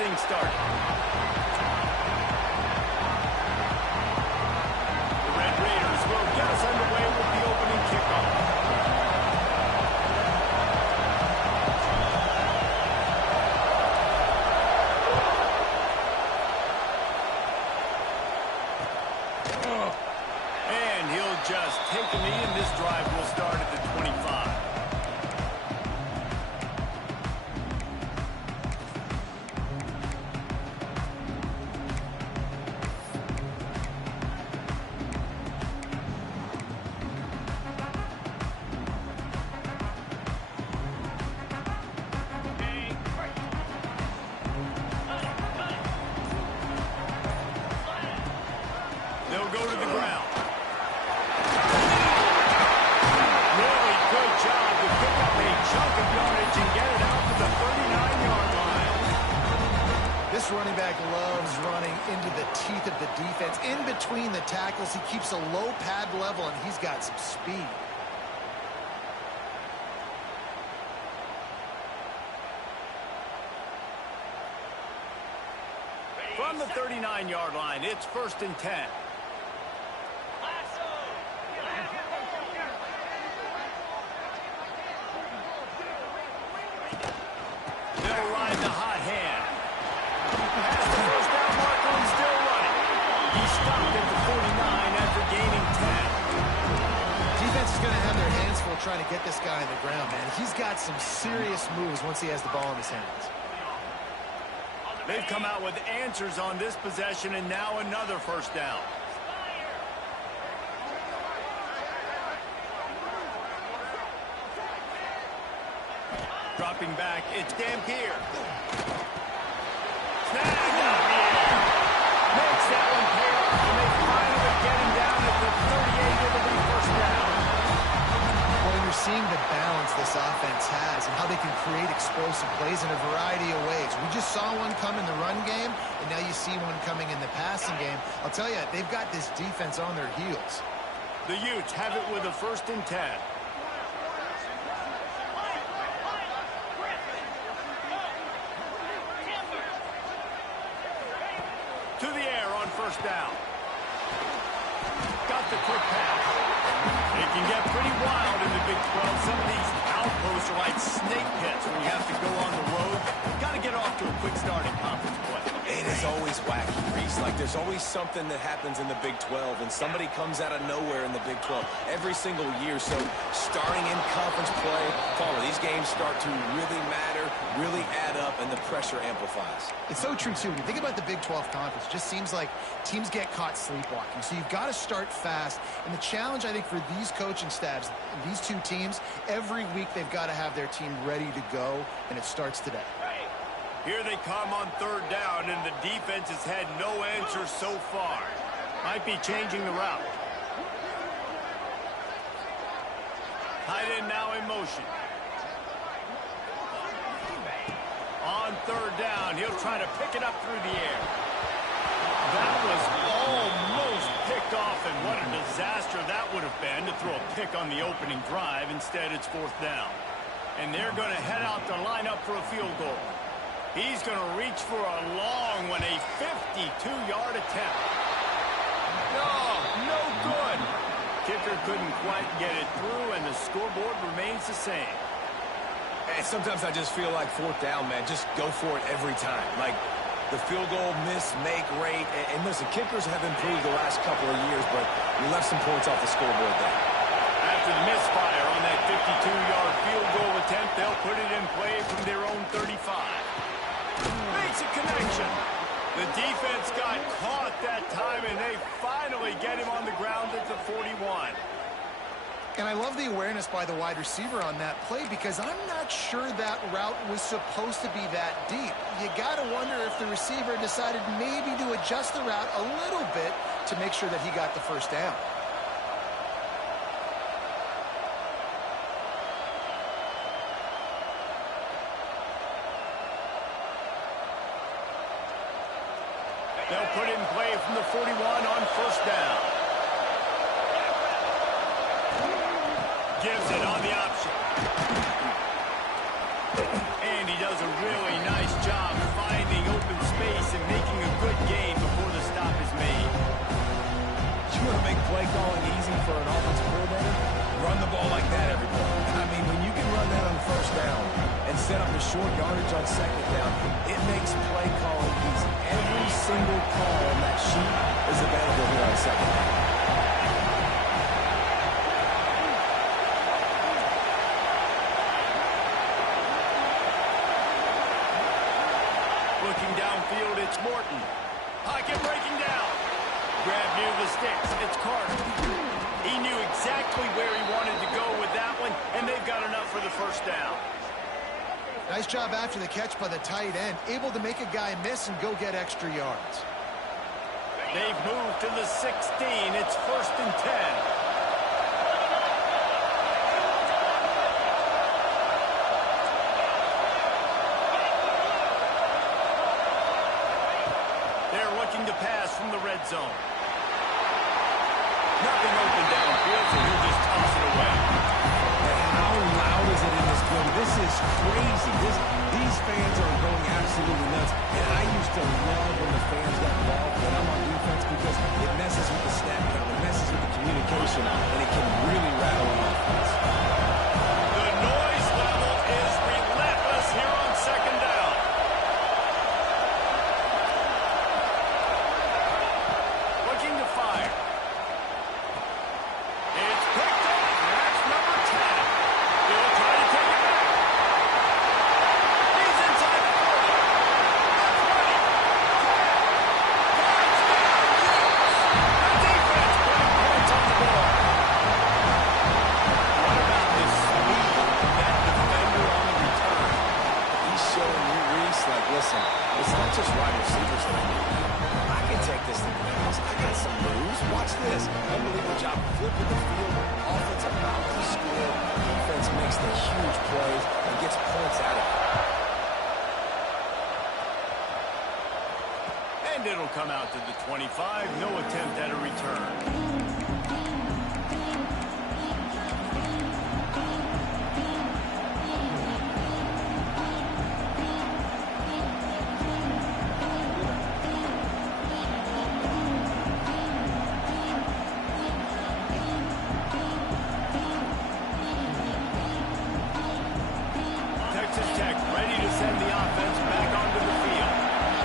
things started. The Red Raiders will get us underway with the opening kickoff. And he'll just take a knee, and this drive will start at the 25. They'll go to the ground. Really good job to pick up a chunk of yardage and get it out to the 39-yard line. This running back loves running into the teeth of the defense. In between the tackles, he keeps a low pad level, and he's got some speed. From the 39-yard line, it's 1st and 10. They'll ride the hot hand. Past the first down marker and still running. He stopped at the 49 after gaining 10. Defense is going to have their hands full trying to get this guy on the ground, man. He's got some serious moves once he has the ball in his hands. They've come out with answers on this possession, and now another 1st down. Dropping back, it's Dampier. Snag out the air. Makes that one pay off, and they finally get him down at the 38 with a 1st down. Well, you're seeing the balance this offense has and how they can create explosive plays in a variety of ways. We just saw one come in the run game, and now you see one coming in the passing game. I'll tell you, they've got this defense on their heels. The Utes have it with a 1st and 10. To the air on 1st down. Got the quick pass. It can get pretty wild in the Big 12. Some of these outposts are like snake pits when you have to go on the road. Got to get off to a quick start in conference play. It is always wacky, Reese. Like, there's always something that happens in the Big 12, and somebody comes out of nowhere in the Big 12 every single year. So starting in conference play, these games start to really matter, really add up, and the pressure amplifies. It's so true, too. When you think about the Big 12 Conference, it just seems like teams get caught sleepwalking. So you've got to start fast. And the challenge, I think, for these coaching staffs, these two teams, every week they've got to have their team ready to go, and it starts today. Here they come on 3rd down, and the defense has had no answer so far. Might be changing the route. Tight end now in motion. On 3rd down, he'll try to pick it up through the air. That was almost picked off, and what a disaster that would have been to throw a pick on the opening drive. Instead, it's 4th down. And they're going to head out to line up for a field goal. He's going to reach for a long one, a 52-yard attempt. No good. Kicker couldn't quite get it through, and the scoreboard remains the same. And sometimes I just feel like 4th down, man. Just go for it every time. Like, the field goal miss-make rate. And listen, kickers have improved the last couple of years, but we left some points off the scoreboard there. After the misfire on that 52-yard field goal attempt, they'll put it in play from their own 35. Makes a connection. The defense got caught that time, and they finally get him on the ground at the 41. And I love the awareness by the wide receiver on that play, because I'm not sure that route was supposed to be that deep. You got to wonder if the receiver decided maybe to adjust the route a little bit to make sure that he got the 1st down. They'll put it in play from the 41 on 1st down. Gives it on the option. And he does a really nice job finding open and making a good gain before the stop is made. You want to make play calling easy for an offensive coordinator? Run the ball like that, everybody. I mean, when you can run that on first down and set up a short yardage on second down, it makes play calling easy. Every single call on that sheet is available here on second down. Looking downfield, it's Morton. Pocket breaking down. Grab near the sticks. It's Carter. He knew exactly where he wanted to go with that one, and they've got enough for the first down. Nice job after the catch by the tight end, able to make a guy miss and go get extra yards. They've moved to the 16. It's 1st and 10. They're looking to pass from the red zone. Nothing open downfield, so he'll just toss it away. And how loud is it in this building? This is crazy. These fans are going absolutely nuts. And I used to love when the fans got involved when I'm on defense because it messes with the snap count, it messes with the communication, and it can really rattle an offense. The noise level is relentless here on second down. Looking to fire. It's picked up. That's number 10. He'll try to take it back. He's inside the 40. That's ready. 10. Touchdown, Eagles. The defense putting points on the board. What about this speed of that defender on the return? He's showing you, Reese, like, listen, it's not just wide receivers that I need now. I can take this to the house. I got some moves. Watch this. Unbelievable job flipping the field. Offense about to score. Defense makes the huge plays and gets points out of it. And it'll come out to the 25. No attempt at a return. Texas Tech ready to send the offense back onto the field.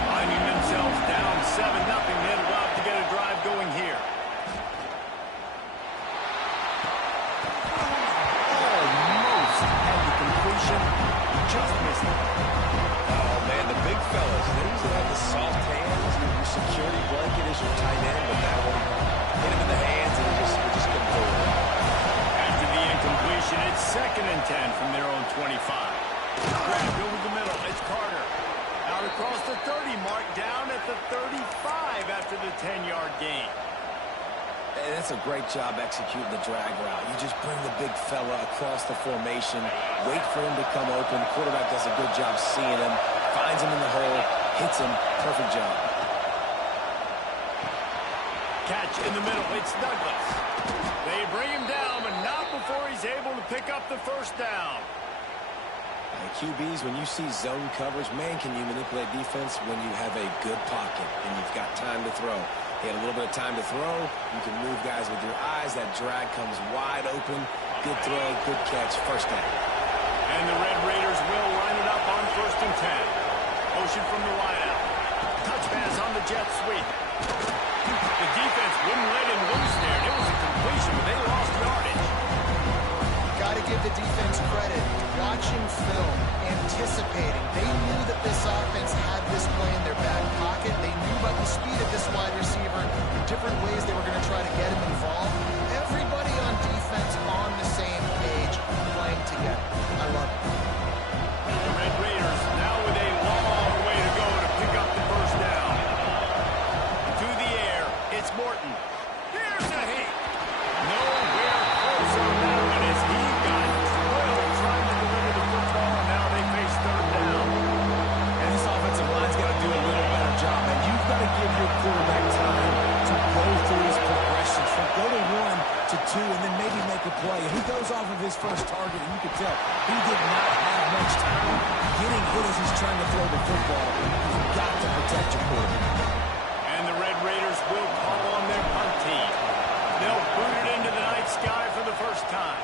Finding themselves down 7-0. They'd love to get a drive going here. Almost had the completion. Just missed it. Oh, man, the big fellas, they usually have the soft hands. Your security blanket is your tight end, but that one hit him in the hands, and it just couldn't hold it. After the incompletion, it's 2nd and 10 from their own 25. Grabbed over the middle. It's Carter. Out across the 30 mark, down at the 35 after the 10-yard gain. And that's a great job executing the drag route. You just bring the big fella across the formation, wait for him to come open. The quarterback does a good job seeing him, finds him in the hole, hits him. Perfect job. Catch in the middle. It's Douglas. They bring him down, but not before he's able to pick up the first down. And QBs, when you see zone coverage, man, can you manipulate defense when you have a good pocket and you've got time to throw. He had a little bit of time to throw. You can move guys with your eyes. That drag comes wide open. Good throw, good catch, first down. And the Red Raiders will line it up on 1st and 10. Motion from the wideout. Touch pass on the jet sweep. The defense wouldn't let him loose there. It was a completion, but they lost yardage. Got to give the defense credit. Watching film, anticipating. They knew that this offense had this play in their back pocket. They knew about the speed of this wide receiver, the different ways they were going to try to get him involved. Everybody on defense on the same page, playing together. I love it. The Red Raiders now with a long way to go to pick up the first down. To the air, it's Morton. Here's a hit. Nowhere close on that one as he got drilled trying to deliver the football, and now they face 3rd down. And this offensive line's got to do a little better job, and you've got to give your quarterback time play. He goes off of his first target, and you can tell he did not have much time getting hit as he's trying to throw the football. You've got to protect your quarterback. And the Red Raiders will call on their punt team. They'll boot it into the night sky for the first time.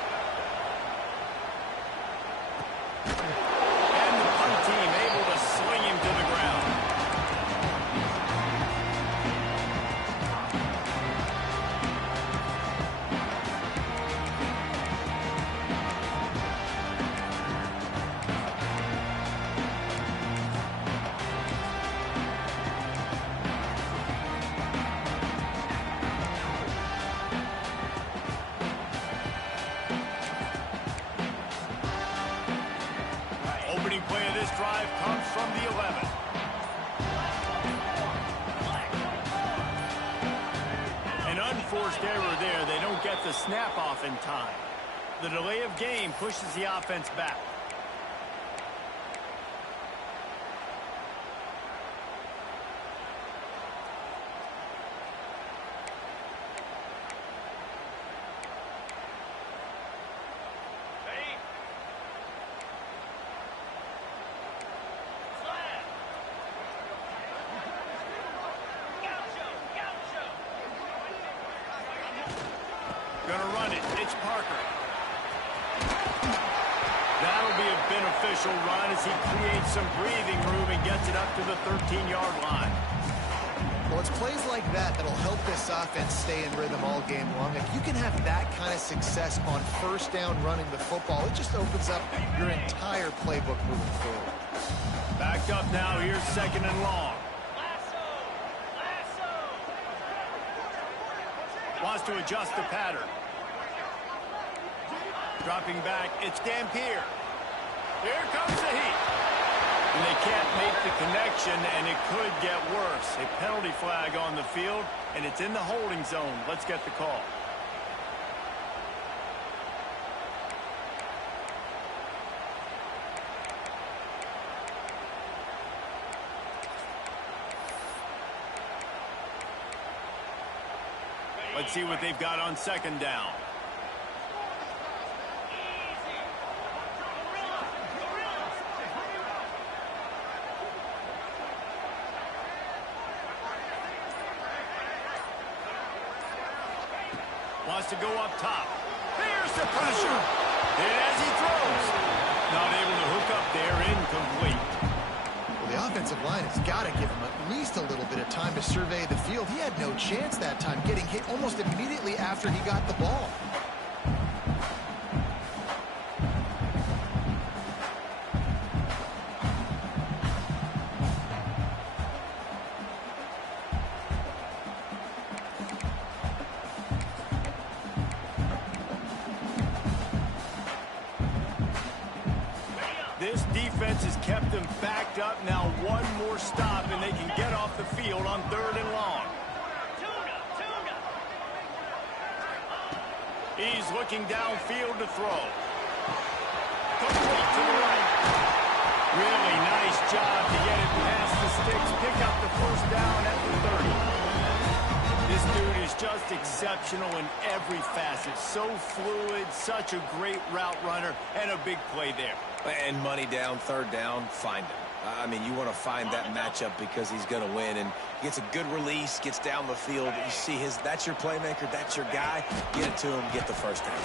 And the punt team able to sling him to the ground. Opening play of this drive comes from the 11. An unforced error there. They don't get the snap off in time. The delay of game pushes the offense back. Gonna run it. It's Parker. That'll be a beneficial run as he creates some breathing room and gets it up to the 13-yard line. Well, it's plays like that that'll help this offense stay in rhythm all game long. If you can have that kind of success on first down running the football, it just opens up your entire playbook moving forward. Backed up now. Here's second and long. Wants to adjust the pattern. Dropping back, it's Dampier. Here comes the heat. And they can't make the connection, and it could get worse. A penalty flag on the field, and it's in the holding zone. Let's get the call. Let's see what they've got on second down. Wants to go up top. Here's the pressure. Hit as he throws. Not able to hook up there. Incomplete. Well, the offensive line has got to give him at least a little bit of time to survey the field. He had no chance that time, getting hit almost immediately after he got the ball. This defense has kept them backed up. Now one more stop, and they can get off the field on third and long. He's looking downfield to throw. Complete to the right. Really nice job to get it past the sticks. Pick up the first down at the 30. This dude is just exceptional in every facet. So fluid, such a great route runner, and a big play there. And money down, third down, find him. I mean, you want to find that matchup because he's going to win. And gets a good release, gets down the field. You see that's your playmaker, that's your guy. Get it to him, get the first down.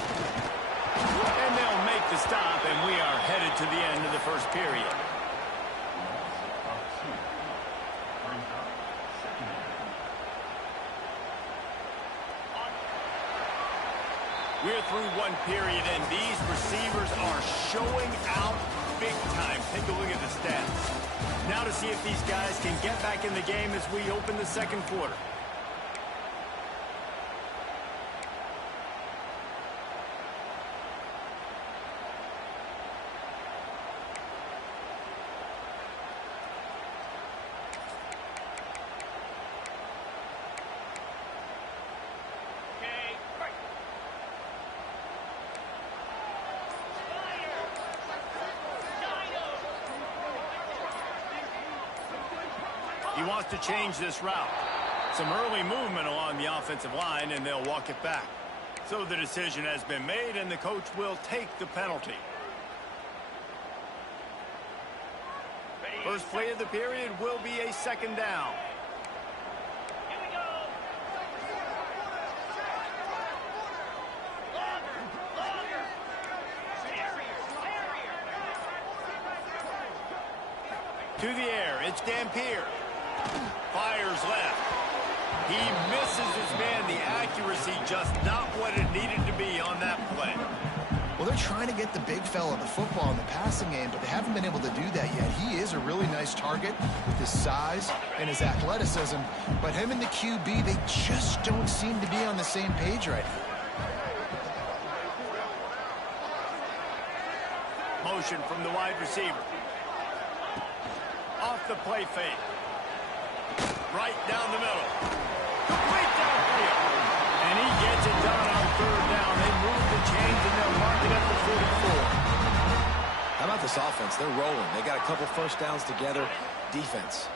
And they'll make the stop, and we are headed to the end of the first period. We're through one period, and these receivers are showing out big time. Take a look at the stats. Now to see if these guys can get back in the game as we open the second quarter. He wants to change this route. Some early movement along the offensive line, and they'll walk it back. So the decision has been made, and the coach will take the penalty. First play of the period will be a second down. Here we go. Longer. To the air, it's Dampier. Fires left. He misses his man. The accuracy just not what it needed to be on that play. Well, they're trying to get the big fella the football in the passing game, but they haven't been able to do that yet. He is a really nice target with his size and his athleticism, but him and the QB, they just don't seem to be on the same page right now. Motion from the wide receiver. Off the play fake. Right down the middle. Complete downfield. And he gets it done on third down. They move the chains and they'll mark it at the 44. How about this offense? They're rolling. They got a couple first downs together. Defense.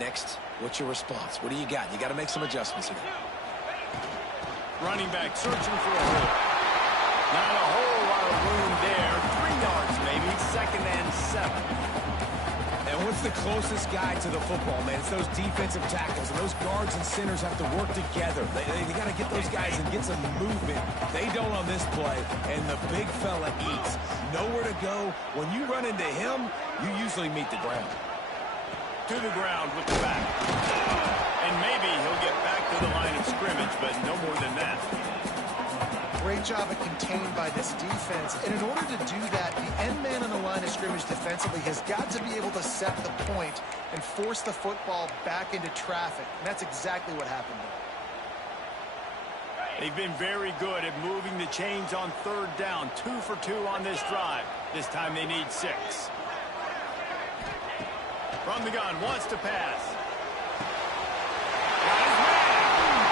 Next, what's your response? What do you got? You got to make some adjustments here. Running back searching for a hole. Not a whole lot of room there. 3 yards maybe. 2nd and 7. And what's the closest guy to the football, man? It's those defensive tackles, and those guards and centers have to work together. They got to get those guys and get some movement. They don't on this play, and the big fella eats. Nowhere to go. When you run into him, you usually meet the ground. To the ground with the back. And maybe he'll get back to the line of scrimmage, but no more than that. Great job at contained by this defense. And in order to do that, the end man on the line of scrimmage defensively has got to be able to set the point and force the football back into traffic. And that's exactly what happened there. They've been very good at moving the chains on third down. 2 for 2 on this drive. This time they need 6. From the gun, wants to pass. Got his man.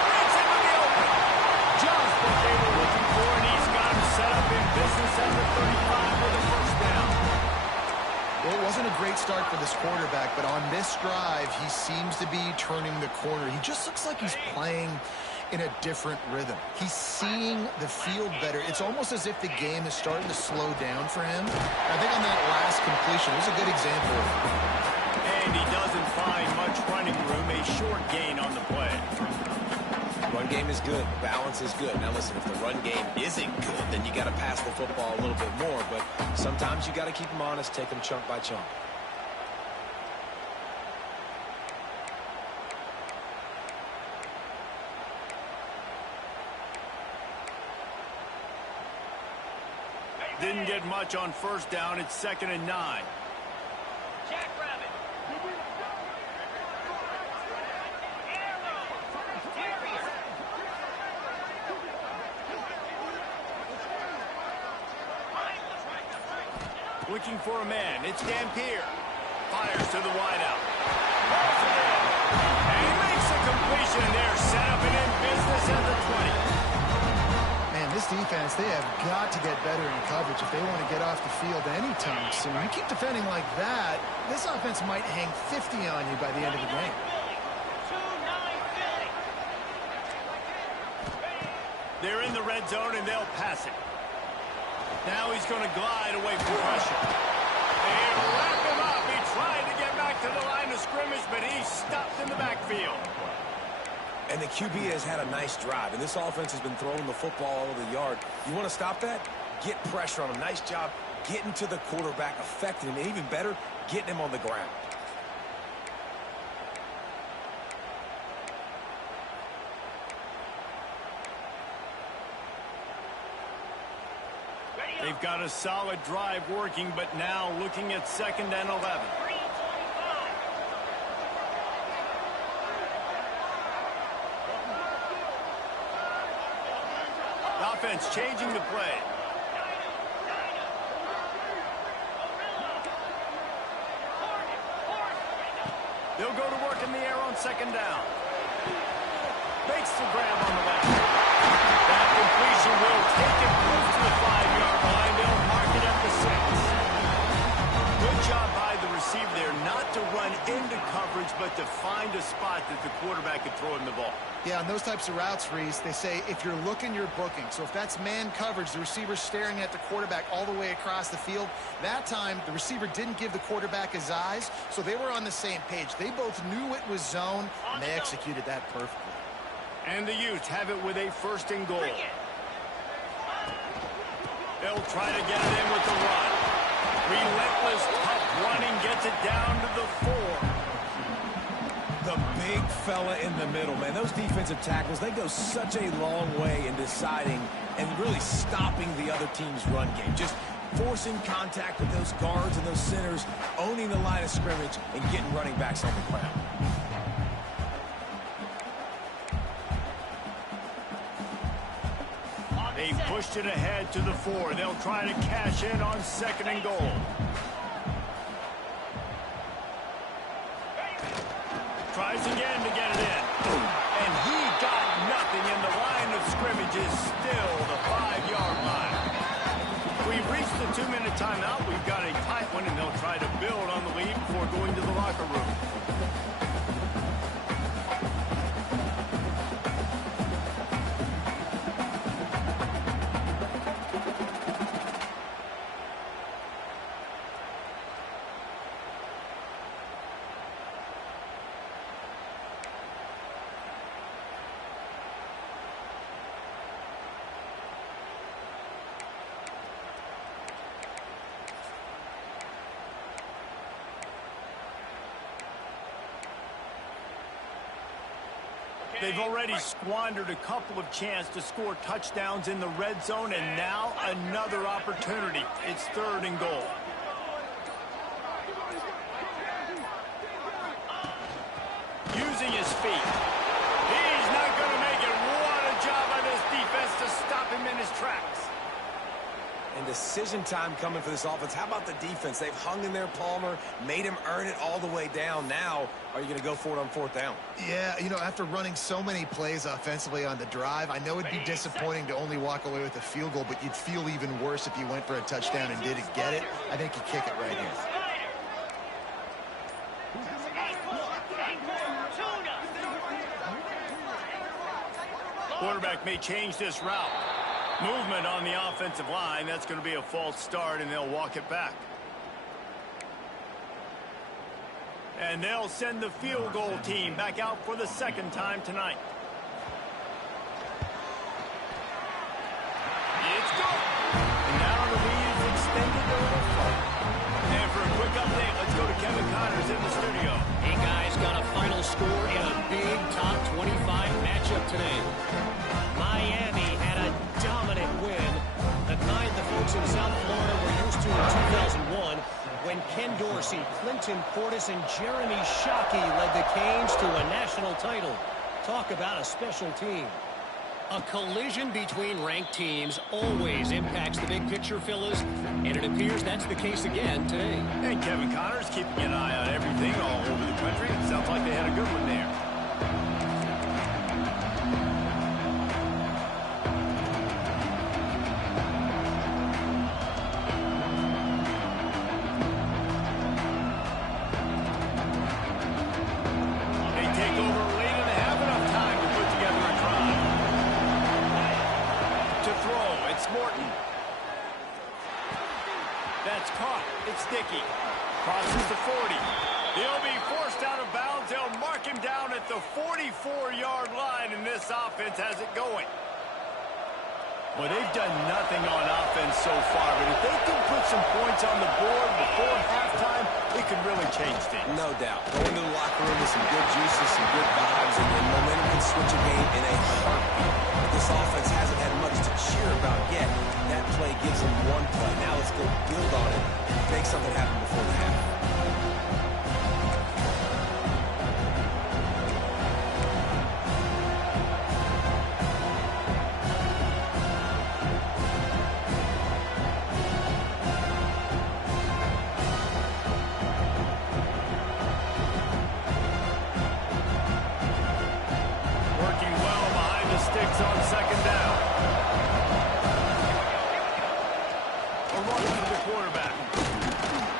Breaks into the open. Just what they were looking for, and he's got him set up in business at the 35 with a first down. Well, it wasn't a great start for this quarterback, but on this drive, he seems to be turning the corner. He just looks like he's playing in a different rhythm. He's seeing the field better. It's almost as if the game is starting to slow down for him. I think on that last completion, it was a good example of it. And he doesn't find much running room. A short gain on the play. Run game is good. Balance is good. Now listen, if the run game isn't good, then you got to pass the football a little bit more. But sometimes you got to keep them honest, take them chunk by chunk. Didn't get much on first down. It's 2nd and 9. Jackrabbit. Looking for a man. It's Dampier. Fires to the wideout. Pulls it in. And he makes a completion there. Set up and in business at the 20. Man, this defense, they have got to get better in coverage if they want to get off the field anytime soon. You keep defending like that, this offense might hang 50 on you by the end of the game. They're in the red zone, and they'll pass it. Now he's going to glide away from pressure. They wrap him up. He tried to get back to the line of scrimmage, but he's stopped in the backfield. And the QB has had a nice drive, and this offense has been throwing the football all over the yard. You want to stop that? Get pressure on him. Nice job getting to the quarterback, affecting him, and even better, getting him on the ground. They've got a solid drive working, but now looking at 2nd and 11. Offense changing the play. They'll go to work in the air on 2nd down. Makes the grab on the left. That completion will take it close to the 5-yard line. They'll mark it at the 6. Good job by the receiver there, not to run into coverage, but to find a spot that the quarterback could throw him the ball. Yeah, on those types of routes, Reese, they say if you're looking, you're booking. So if that's man coverage, the receiver's staring at the quarterback all the way across the field. That time, the receiver didn't give the quarterback his eyes, so they were on the same page. They both knew it was zone, and they executed that perfectly. And the Utes have it with a 1st and goal. They'll try to get it in with the run. Relentless, tough running gets it down to the 4. The big fella in the middle, man. Those defensive tackles, they go such a long way in deciding and really stopping the other team's run game. Just forcing contact with those guards and those centers, owning the line of scrimmage, and getting running backs on the ground. They pushed it ahead to the 4. They'll try to cash in on 2nd and goal. Tries again to get it in. And he got nothing, and the line of scrimmage is still the 5-yard line. We've reached the 2-minute timeout. We've got a tight one, and they'll try to build on the lead before going to the locker room. They've already squandered a couple of chances to score touchdowns in the red zone, and now another opportunity. It's 3rd and goal. Using his feet. He's not going to make it. What a job by this defense to stop him in his tracks. And decision time coming for this offense. How about the defense? They've hung in there, Palmer, made him earn it all the way down. Now, are you going to go for it on 4th down? Yeah, you know, after running so many plays offensively on the drive, I know it'd be disappointing to only walk away with a field goal, but you'd feel even worse if you went for a touchdown and didn't get it. I think you kick it right here. Quarterback may change this route. Movement on the offensive line. That's going to be a false start, and they'll walk it back. And they'll send the field goal team back out for the 2nd time tonight. It's good. And now the lead is extended a little further. And for a quick update, let's go to Kevin Connors in the studio. Hey, guys, got a final score in a big top 25 matchup today. Miami had a dominant win, the kind the folks in South Florida were used to in 2001 when Ken Dorsey, Clinton Portis, and Jeremy Shockey led the Canes to a national title. Talk about a special team. A collision between ranked teams always impacts the big picture, fellas, and it appears that's the case again today. And Kevin Connors keeping an eye on everything all over the country. It sounds like they had a good one there. That's caught. It's Dickey. Crosses the 40. He'll be forced out of bounds. They'll mark him down at the 44-yard line, and this offense has it going. Well, they've done nothing on offense so far, but if they can put some points on the board before halftime, it could really change things. No doubt. Going to the locker room with some good juices, some good vibes, and momentum can switch a game in a heartbeat. But this offense hasn't had much to cheer about yet. That play gives them one play. Now let's go build on it and make something happen before the half. On 2nd down. A run to the quarterback.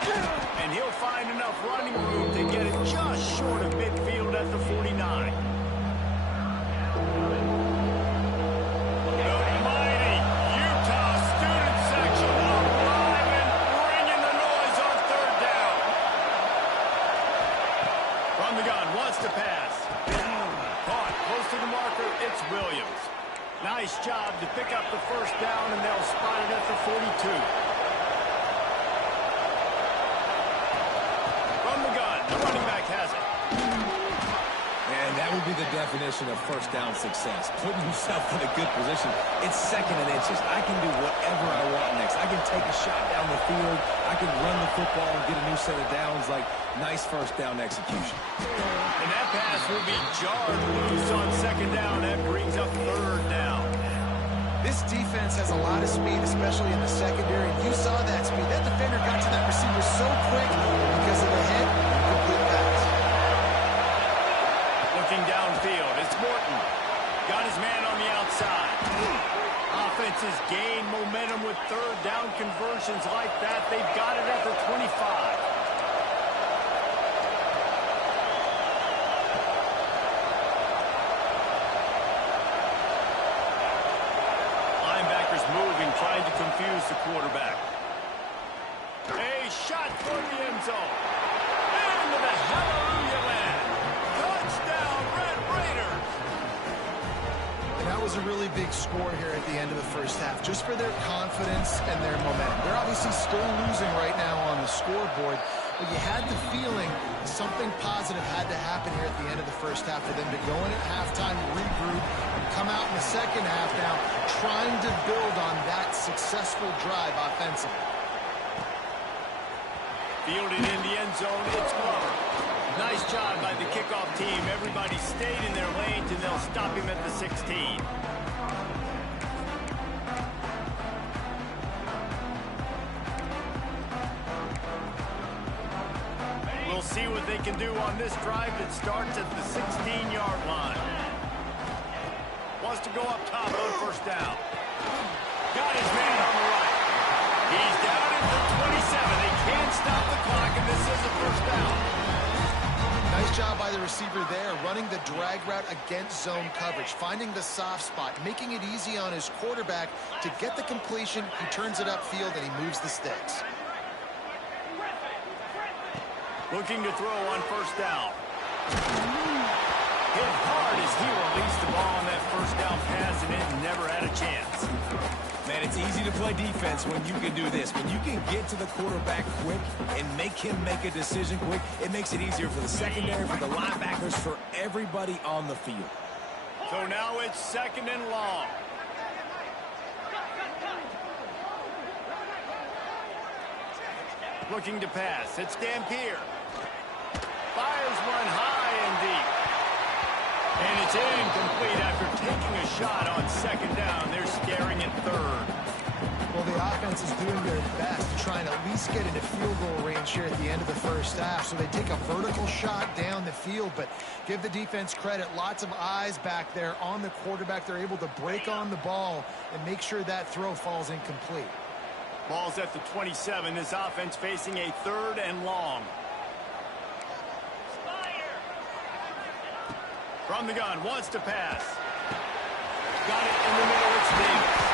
And he'll find enough running room to get it just short of midfield at the 49. To pass. Caught close to the marker. It's Williams. Nice job to pick up the first down, and they'll spot it at the 42. From the gun, the running back has it. And that would be the definition of first down success. Putting yourself in a good position. It's second and inches. I can do whatever I want next. I can take a shot down the field. I can run the football and get a new set of downs. Like, nice first down execution. And that pass will be jarred loose on second down. That brings up third down. This defense has a lot of speed, especially in the secondary. You saw that speed. That defender got to that receiver so quick because of the hit and complete pass. Looking downfield, it's Morton. Got his man on the outside. Offenses gain momentum with third down conversions like that. They've got it at the 25. Moving, trying to confuse the quarterback. A shot for the end zone. Into the hallelujah land. Touchdown, Red Raiders. And that was a really big score here at the end of the first half, just for their confidence and their momentum. They're obviously still losing right now on the scoreboard, but you had the feeling something positive had to happen here at the end of the first half for them to go in at halftime, regroup, and come out in the second half now trying to build on that successful drive offensively. Fielded in the end zone, it's Glover. Nice job by the kickoff team. Everybody stayed in their lanes, and they'll stop him at the 16. We'll see what they can do on this drive that starts at the 16-yard line. Wants to go up top on first down. Got his man on the right. He's down at the 27. They can't stop the clock, and this is a first down. Nice job by the receiver there, running the drag route against zone coverage, finding the soft spot, making it easy on his quarterback to get the completion. He turns it upfield, and he moves the sticks. Looking to throw on first down. Hit hard as he released the ball on that first down pass, and it never had a chance. Man, it's easy to play defense when you can do this. When you can get to the quarterback quick and make him make a decision quick, it makes it easier for the secondary, for the linebackers, for everybody on the field. So now it's second and long. Looking to pass. It's Dampier. Fires one high and deep. And it's incomplete after taking a shot on second down. They're staring at third. Well, the offense is doing their best to try and at least get into field goal range here at the end of the first half. So they take a vertical shot down the field, but give the defense credit. Lots of eyes back there on the quarterback. They're able to break on the ball and make sure that throw falls incomplete. Ball's at the 27. This offense facing a third and long. From the gun, wants to pass. Got it in the middle, it's Davis.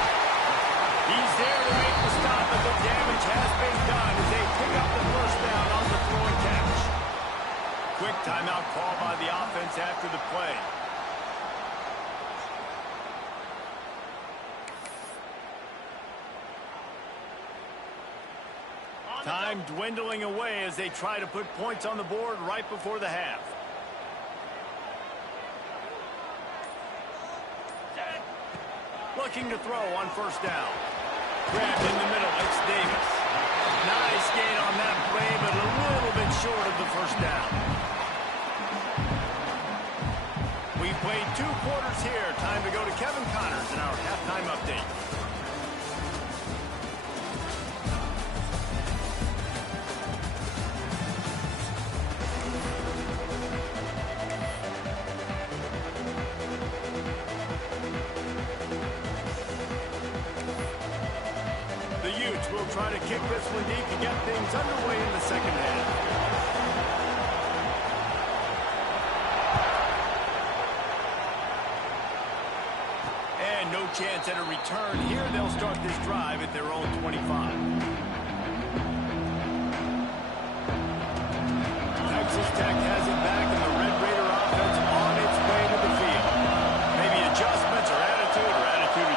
He's there to make the stop, but the damage has been done as they pick up the first down on the throw and catch. Quick timeout call by the offense after the play. Time dwindling away as they try to put points on the board right before the half. Looking to throw on first down. Grabbed in the middle, it's Davis. Nice gain on that play, but a little bit short of the first down. We played 2 quarters here. Time to go to Kevin Connors in our halftime update. will try to kick this one deep to get things underway in the second half. And no chance at a return here. They'll start this drive at their own 25. Texas Tech has it back, and the Red Raider offense on its way to the field. Maybe adjustments or attitude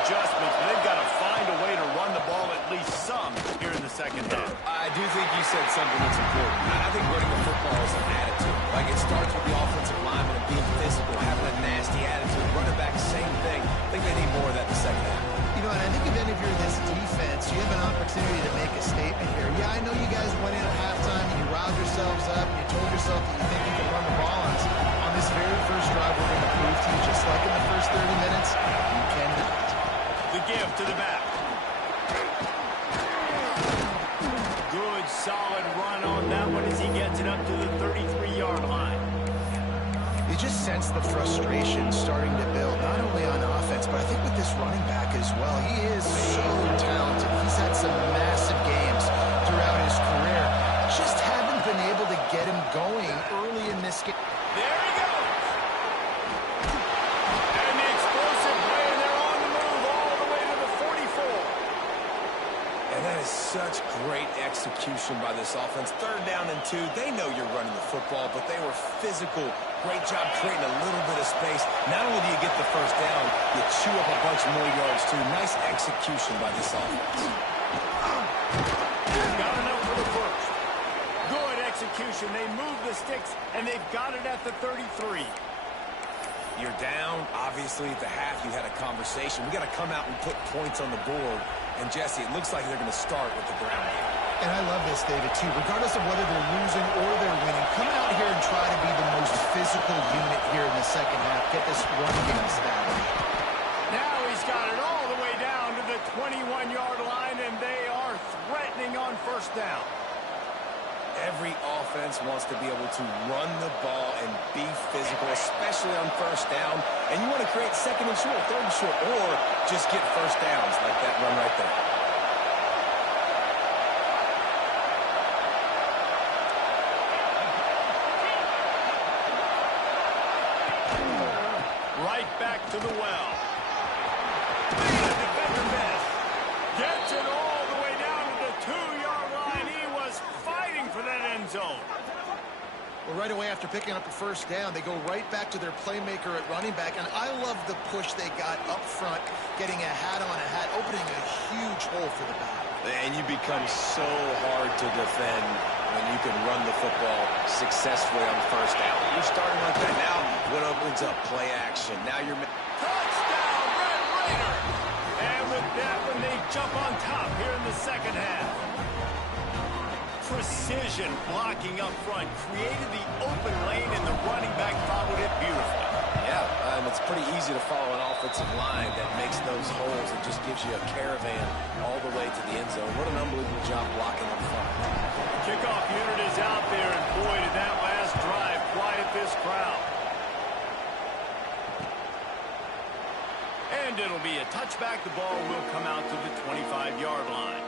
adjustments, but they've got to find a way to run the ball at least some here in the second half. I do think you said something that's important. I think running the football is an attitude. Like, it starts with the offensive lineman and being physical, having a nasty attitude. Running back, same thing. I think they need more of that in the second half. You know, and I think if any of you are this defense, you have an opportunity to make a statement here. Yeah, I know you guys went in at halftime and you riled yourselves up and you told yourself that you think you can run the ball on this very first drive. We're going to prove to you, just like in the first 30 minutes, you cannot. The give to the back. Good, solid run on that one as he gets it up to the 33-yard line. You just sense the frustration starting to build, not only on offense, but I think with this running back as well. He is so talented. He's had some massive games throughout his career. Just haven't been able to get him going early in this game. There he goes. And the explosive play, and they're on the move all the way to the 44. And that is such great execution by this offense. 3rd down and 2. They know you're running the football, but they were physical. Great job creating a little bit of space. Not only do you get the first down, you chew up a bunch more yards, too. Nice execution by this offense. Got enough for the first. Good execution. They move the sticks, and they've got it at the 33. You're down. Obviously, at the half, you had a conversation. We got to come out and put points on the board. And, Jesse, it looks like they're going to start with the ground game. And I love this, David, too. Regardless of whether they're losing or they're winning, come out here and try to be the most physical unit here in the second half. Get this run game established. Now he's got it all the way down to the 21-yard line, and they are threatening on first down. Every offense wants to be able to run the ball and be physical, especially on first down. And you want to create 2nd and short, 3rd and short, or just get first downs like that run right there. Right back to the well. The defender missed. Gets it all the way down to the 2-yard line. He was fighting for that end zone. Well, right away after picking up a first down, they go right back to their playmaker at running back. And I love the push they got up front, getting a hat on a hat, opening a huge hole for the back. And you become so hard to defend when you can run the football successfully on first down. You're starting like that. Now, what opens up? Play action. Now you're... Touchdown, Red Raider! And with that one, they jump on top here in the second half. Precision blocking up front created the open lane, and the running back followed it beautifully. Yeah, and it's pretty easy to follow an offensive line that makes those holes and just gives you a caravan all the way to the end zone. What an unbelievable job blocking up front. Kickoff unit is out there, and boy, did that last drive quiet this crowd. And it'll be a touchback. The ball will come out to the 25-yard line.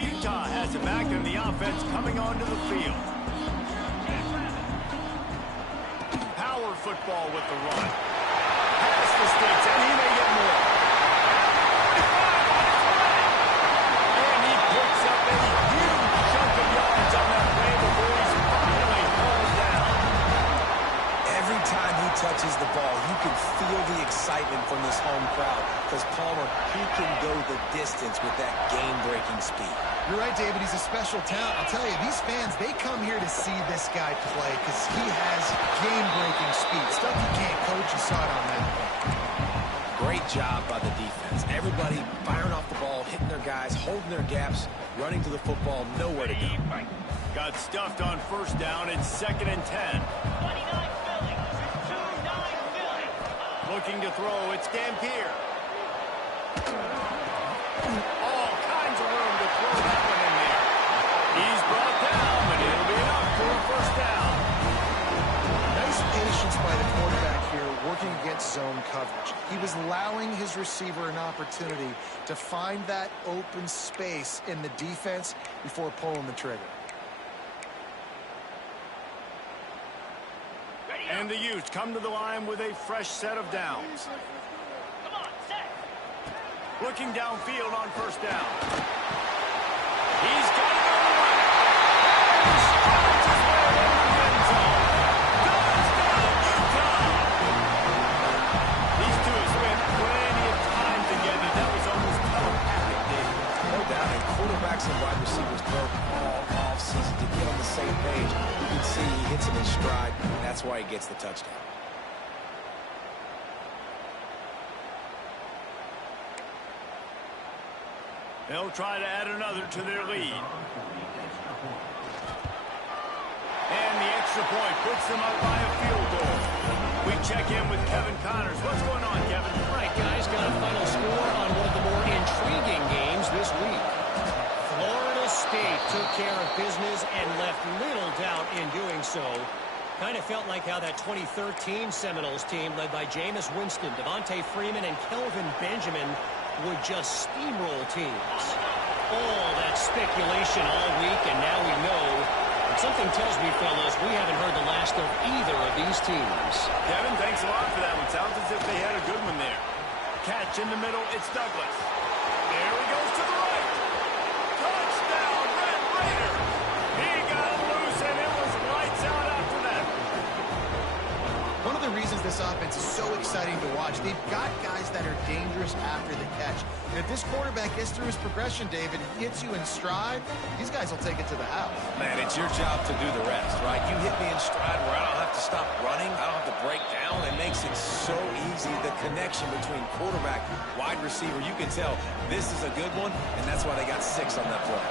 Utah has it back, and the offense coming onto the field. Power football with the run. Past the sticks, and he may get more. And he picks up a huge chunk of yards on that play before he's finally hauled down. Every time he touches the ball, you can feel the excitement from this home crowd because Palmer, he can go the distance with that game-breaking speed. You're right, David. He's a special talent. I'll tell you, these fans, they come here to see this guy play because he has game-breaking speed. Stuff you can't coach. You saw it on that play. Great job by the defense. Everybody firing off the ball, hitting their guys, holding their gaps, running to the football, nowhere to go. Got stuffed on first down. It's 2nd and 10. 29 Philly. 29 Philly. Looking to throw. It's Dampier. All kinds of room to throw that one in there. He's brought down, but it'll be enough for a first down. Nice patience by the quarterback here working against zone coverage. He was allowing his receiver an opportunity to find that open space in the defense before pulling the trigger. And the Utes come to the line with a fresh set of downs. Come on, set. Looking downfield on first down. He's got it on the way. He strides his way into the end zone. Touchdown, Utah! These two have spent plenty of time together. That was almost telepathic, Dave. No doubt, and quarterbacks and wide receivers work all offseason to get on the same page. You can see he hits him in stride. That's why he gets the touchdown. They'll try to add another to their lead. And the extra point puts them up by a field goal. We check in with Kevin Connors. What's going on, Kevin? All right, guys, got a final score on one of the more intriguing games this week. Florida State took care of business and left little doubt in doing so. Kind of felt like how that 2013 Seminoles team led by Jameis Winston, Devontae Freeman, and Kelvin Benjamin would just steamroll teams. All that speculation all week, and now we know. And something tells me, fellas, we haven't heard the last of either of these teams. Kevin, thanks a lot for that one. Sounds as if they had a good one there. Catch in the middle, it's Douglas. There he goes to the right. Touchdown, Red Raider. He got loose, and it was lights out after that. One of the reasons this offense is so exciting to watch, they've got guys that are dangerous after the catch. And if this quarterback gets through his progression, David, gets you in stride, these guys will take it to the house. Man, it's your job to do the rest, right? You hit me in stride where I don't have to stop running. I don't have to break down. It makes it so easy. The connection between quarterback, wide receiver, you can tell this is a good one, and that's why they got 6 on that play.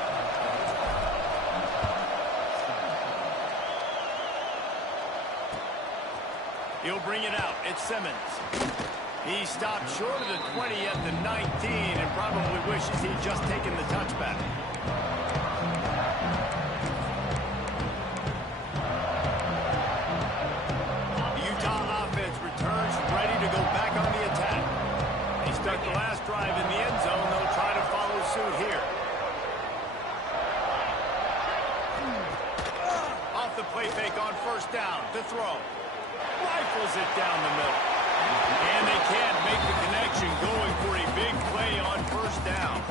He'll bring it out. It's Simmons. He stopped short of the 20 at the 19 and probably wishes he'd just taken the touchback. The Utah offense returns ready to go back on the attack. They start the last drive in the end zone. They'll try to follow suit here. Off the play fake on first down to throw. Rifles it down the middle. And they can't make the connection, going for a big play on first down.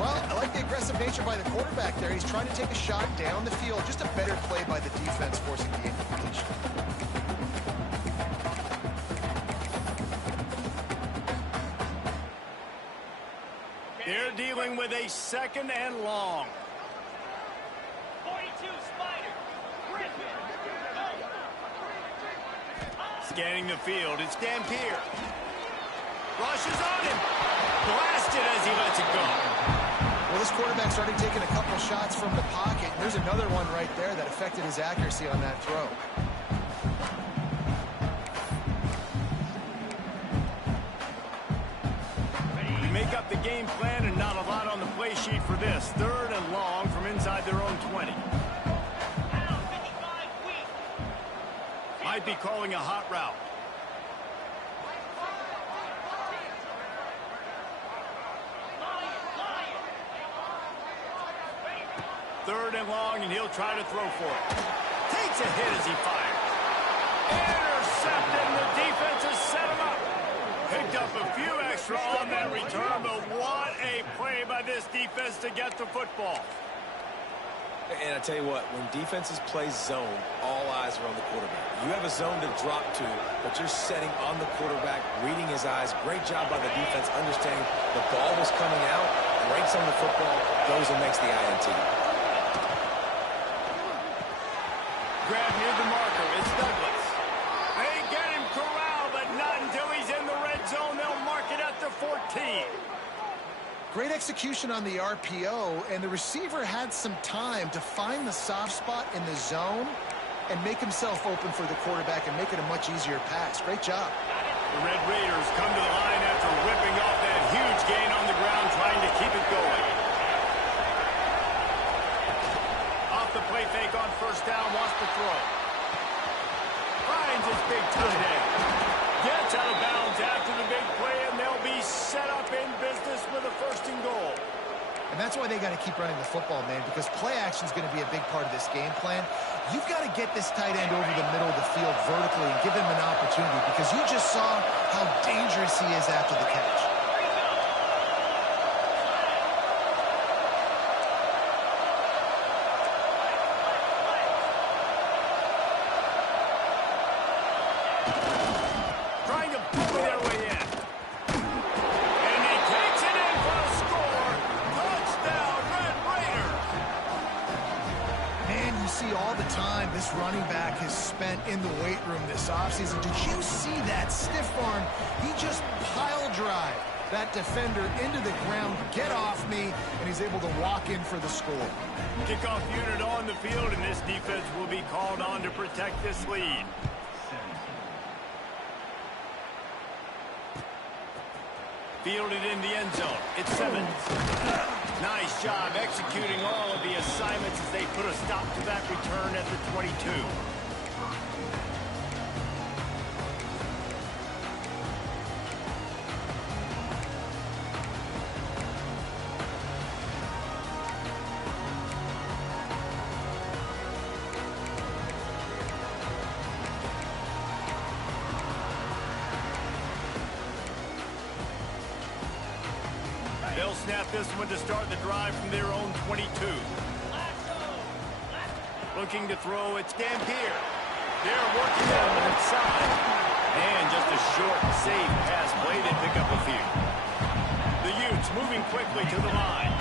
Well, I like the aggressive nature by the quarterback there. He's trying to take a shot down the field. Just a better play by the defense forcing the incompletion. They're dealing with a 2nd and long. 42 Spider. Griffin. Scanning the field, it's Dampier. Rushes on him. Blasted as he lets it go. Well, this quarterback started taking a couple shots from the pocket. There's another one right there that affected his accuracy on that throw. We make up the game plan and not a lot on the play sheet for this. 3rd and long from inside their own 20. Might be calling a hot route. Third and long, and he'll try to throw for it. Takes a hit as he fires. Intercepted, and the defense has set him up. Picked up a few extra on that return, but what a play by this defense to get the football. And I tell you what, when defenses play zone, all eyes are on the quarterback. You have a zone to drop to, but you're setting on the quarterback, reading his eyes. Great job by the defense, understanding the ball was coming out, breaks on the football, goes and makes the INT. Grab near the marker, it's Douglas. They get him corralled, but not until he's in the red zone. They'll mark it at the 14. Great execution on the RPO, and the receiver had some time to find the soft spot in the zone and make himself open for the quarterback and make it a much easier pass. Great job. The Red Raiders come to the line after ripping off that huge gain on the ground, trying to keep it going. Off the play fake on first down, wants to throw. Finds his big tight end. Gets out of bounds after the big play, and they'll be set up in business with a 1st and goal. And that's why they got to keep running the football, man, because play action is going to be a big part of this game plan. You've got to get this tight end over the middle of the field vertically and give him an opportunity, because you just saw how dangerous he is after the catch. Trying to pull their way in. And he takes it in for a score. Touchdown, Red Raiders. Man, you see all the time this running back has spent in the weight room this offseason. Did you see that stiff arm? He just pile drive that defender into the ground, get off me, and he's able to walk in for the score. Kickoff unit on the field, and this defense will be called on to protect this lead. Fielded in the end zone. It's Simmons. Nice job executing all of the assignments as they put a stop to that return at the 22. They'll snap this one to start the drive from their own 22. Looking to throw, it's Dampier. They're working that left side. And just a short, safe pass play to pick up a few. The Utes moving quickly to the line.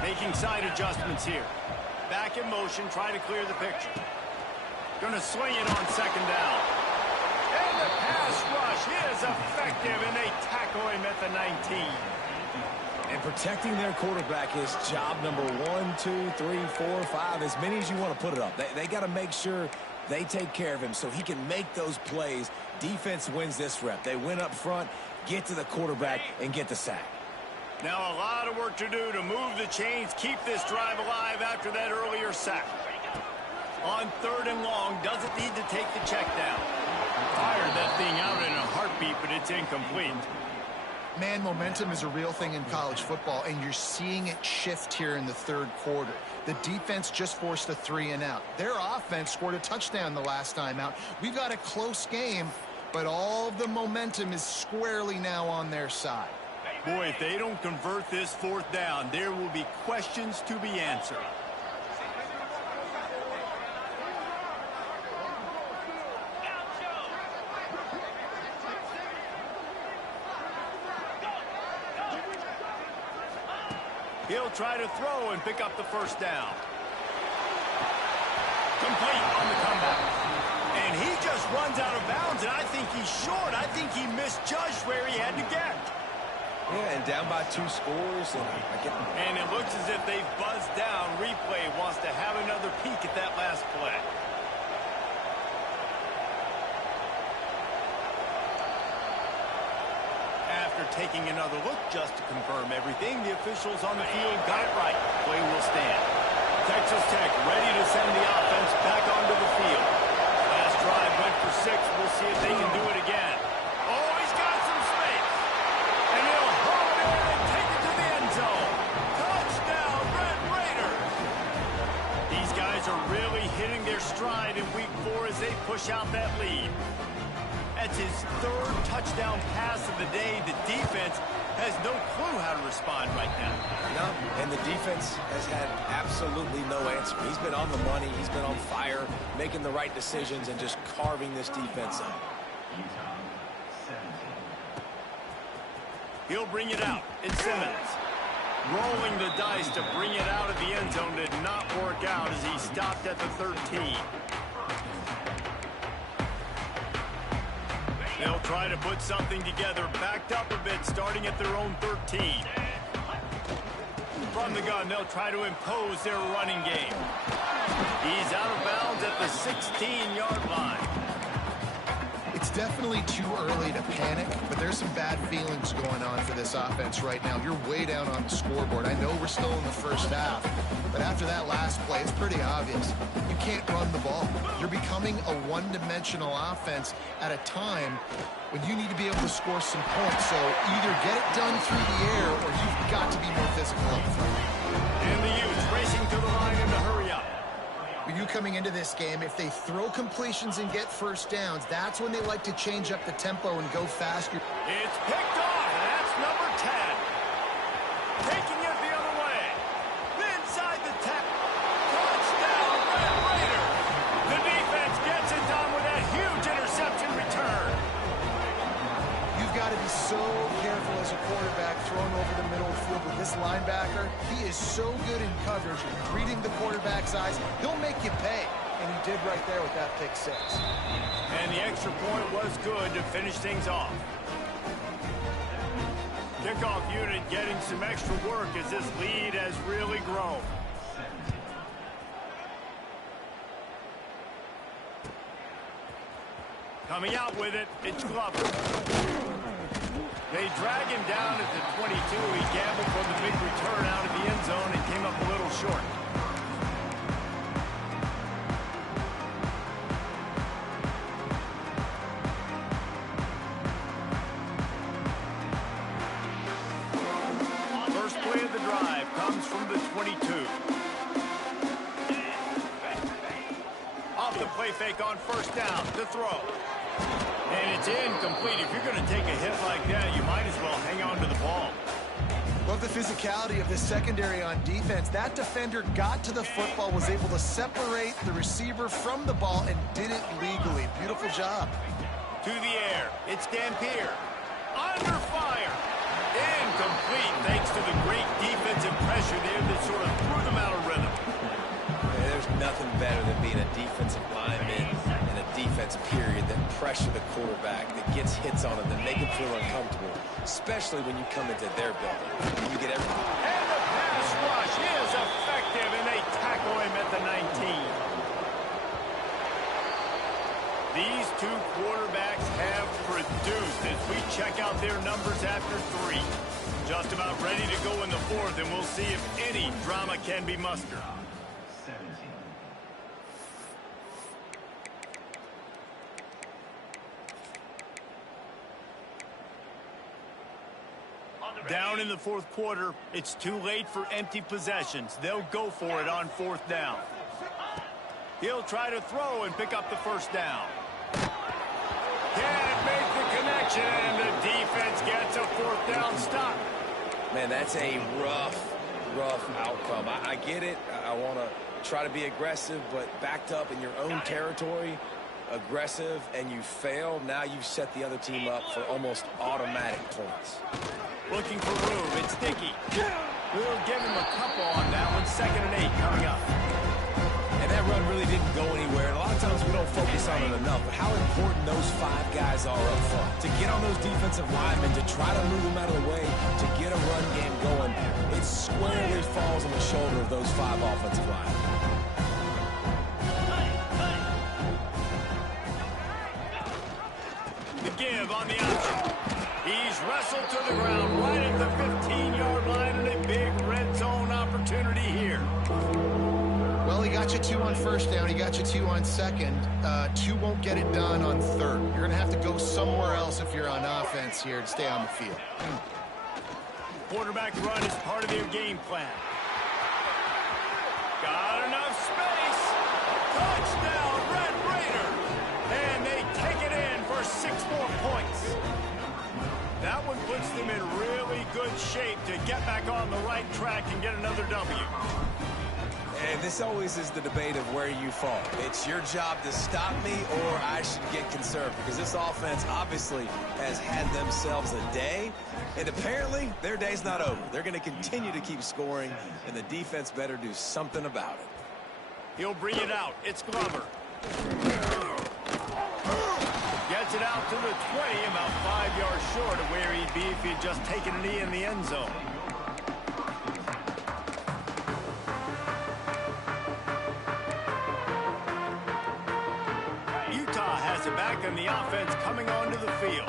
Making side adjustments here. Back in motion, try to clear the picture. Going to swing it on 2nd down. And the pass rush is effective, and they tackle him at the 19. And protecting their quarterback is job number 1, 2, 3, 4, 5, as many as you want to put it up. They got to make sure they take care of him so he can make those plays. Defense wins this rep. They win up front, get to the quarterback, and get the sack. Now a lot of work to do to move the chains, keep this drive alive after that earlier sack. On 3rd and long, doesn't need to take the check down. Fired that thing out in a heartbeat, but it's incomplete. Man, momentum is a real thing in college football, and you're seeing it shift here in the 3rd quarter. The defense just forced a 3-and-out. Their offense scored a touchdown the last time out. We've got a close game, but all of the momentum is squarely now on their side. Boy, if they don't convert this 4th down, there will be questions to be answered. He'll try to throw and pick up the 1st down. Complete on the comeback. And he just runs out of bounds, and I think he's short. I think he misjudged where he had to get. Yeah, and down by 2 scores. And it looks as if they've buzzed down. Replay wants to have another peek at that last play. After taking another look just to confirm everything, the officials on the field got it right. Play will stand. Texas Tech ready to send the offense back onto the field. Last drive went for 6. We'll see if they can do it again. Oh, he's got some space. And he'll haul it in and take it to the end zone. Touchdown, Red Raiders. These guys are really hitting their stride in week 4 as they push out that lead. That's his 3rd touchdown pass of the day. The defense has no clue how to respond right now. No, and the defense has had absolutely no answer. He's been on the money. He's been on fire, making the right decisions and just carving this defense up. He'll bring it out. It's Simmons. Rolling the dice to bring it out of the end zone did not work out as he stopped at the 13. They'll try to put something together, backed up a bit, starting at their own 13. From the gun, they'll try to impose their running game. He's out of bounds at the 16-yard line. It's definitely too early to panic, but there's some bad feelings going on for this offense right now. You're way down on the scoreboard. I know we're still in the first half, but after that last play, it's pretty obvious. You can't run the ball. You're becoming a one-dimensional offense at a time when you need to be able to score some points. So either get it done through the air or you've got to be more physical up front. And the Utes racing to the line in the hurry up. For you coming into this game, if they throw completions and get first downs, that's when they like to change up the tempo and go faster. It's picked off, and that's number 10. Taking it the other way. Inside the 10. Touchdown, Red Raider. The defense gets it done with that huge interception return. You've got to be so careful as a quarterback throwing over the middle of the field with this linebacker. He is so good in coverage, reading the quarterback's eyes. He'll make you pay, and he did right there with that pick six. And the extra point was good to finish things off. Kickoff unit getting some extra work as this lead has really grown. Coming out with it, it's Glover. They drag him down at the 22. He gambled for the big return out of the end zone and came up a little short. First play of the drive comes from the 22. Off the play fake on first down to throw. And it's incomplete. If you're going to take a hit like that, you might as well hang on to the ball. Love the physicality of this secondary on defense. That defender got to the football, was able to separate the receiver from the ball, and did it legally. Beautiful job. To the air. It's Dampier. Under fire. Incomplete thanks to the great defensive pressure there that sort of threw them out of rhythm. There's nothing better than being a defensive lineman in a defense period that pressure the quarterback, that gets hits on him, that make him feel uncomfortable, especially when you come into their building. You get everything. And the pass rush is effective, and they tackle him at the 19. These two quarterbacks have produced as we check out their numbers after 3. Just about ready to go in the 4th, and we'll see if any drama can be mustered. Down in the 4th quarter, it's too late for empty possessions. They'll go for it on 4th down. He'll try to throw and pick up the first down. Can't make the connection, and the defense gets a 4th down stop. Man, that's a rough outcome. I get it. I want to try to be aggressive, but backed up in your own territory, aggressive, and you fail. Now you've set the other team up for almost automatic points. Looking for room. It's Dickey. We'll give him a couple on that one. 2nd and 8 coming up. And that run really didn't go anywhere. And a lot of times we don't focus on it enough, but how important those 5 guys are up front. To get on those defensive linemen, to try to move them out of the way, to get a run game going, it squarely falls on the shoulder of those 5 offensive linemen. The give on the option. He's wrestled to the ground right at the 15-yard line, and a big red zone opportunity here. Well, he got you 2 on first down. He got you 2 on second. 2 won't get it done on 3rd. You're going to have to go somewhere else if you're on offense here to stay on the field. Quarterback run is part of their game plan. Got enough space. Touchdown, Red Raider. And they take it in for 6 more points. That one puts them in really good shape to get back on the right track and get another W. And this always is the debate of where you fall. It's your job to stop me, or I should get conserved, because this offense obviously has had themselves a day, and apparently their day's not over. They're going to continue to keep scoring, and the defense better do something about it. He'll bring it out. It's Glover. Gets it out to the 20, about 5 yards short of where he'd be if he'd just taken a knee in the end zone. has it back on the offense coming onto the field.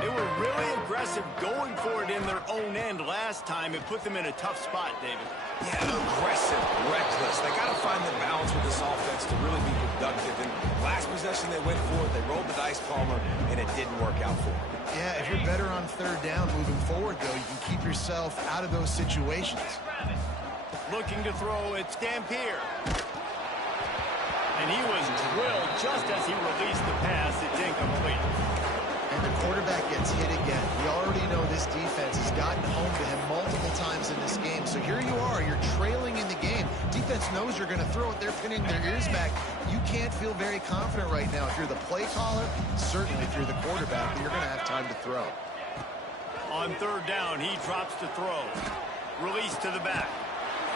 They were really aggressive going for it in their own end last time. It put them in a tough spot, David. Yeah, aggressive, reckless. They got to find the balance with this offense to really be productive. And last possession they went for it, they rolled the dice, Palmer, and it didn't work out for them. Yeah, if you're better on third down moving forward, though, you can keep yourself out of those situations. Looking to throw, it's Dampier. And he was drilled just as he released the pass. It's incomplete. And the quarterback gets hit again. We already know this defense has gotten home to him multiple times in this game. So here you are, you're trailing in the game. Defense knows you're going to throw it. They're pinning their ears back. You can't feel very confident right now. If you're the play caller, certainly if you're the quarterback, you're going to have time to throw. On third down, he drops to throw. Release to the back.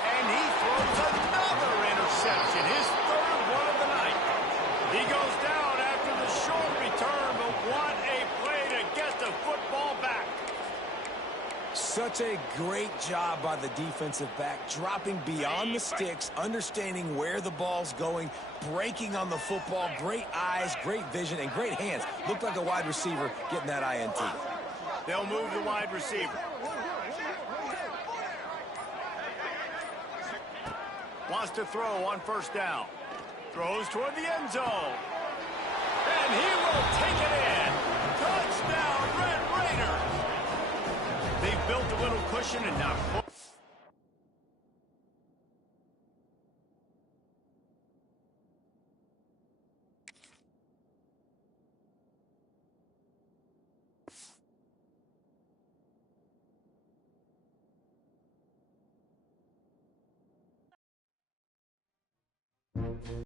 And he throws another interception, his third one of the night. He goes down after the short return, but what a play to get the football back. Such a great job by the defensive back, dropping beyond the sticks, understanding where the ball's going, breaking on the football. Great eyes, great vision, and great hands. Looked like a wide receiver getting that INT. They'll move the wide receiver. Wants to throw on first down. Throws toward the end zone. And he will take it in. Touchdown, Red Raiders. They've built a little cushion and now...